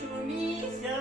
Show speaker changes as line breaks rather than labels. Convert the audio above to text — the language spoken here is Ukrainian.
Хочу місяця.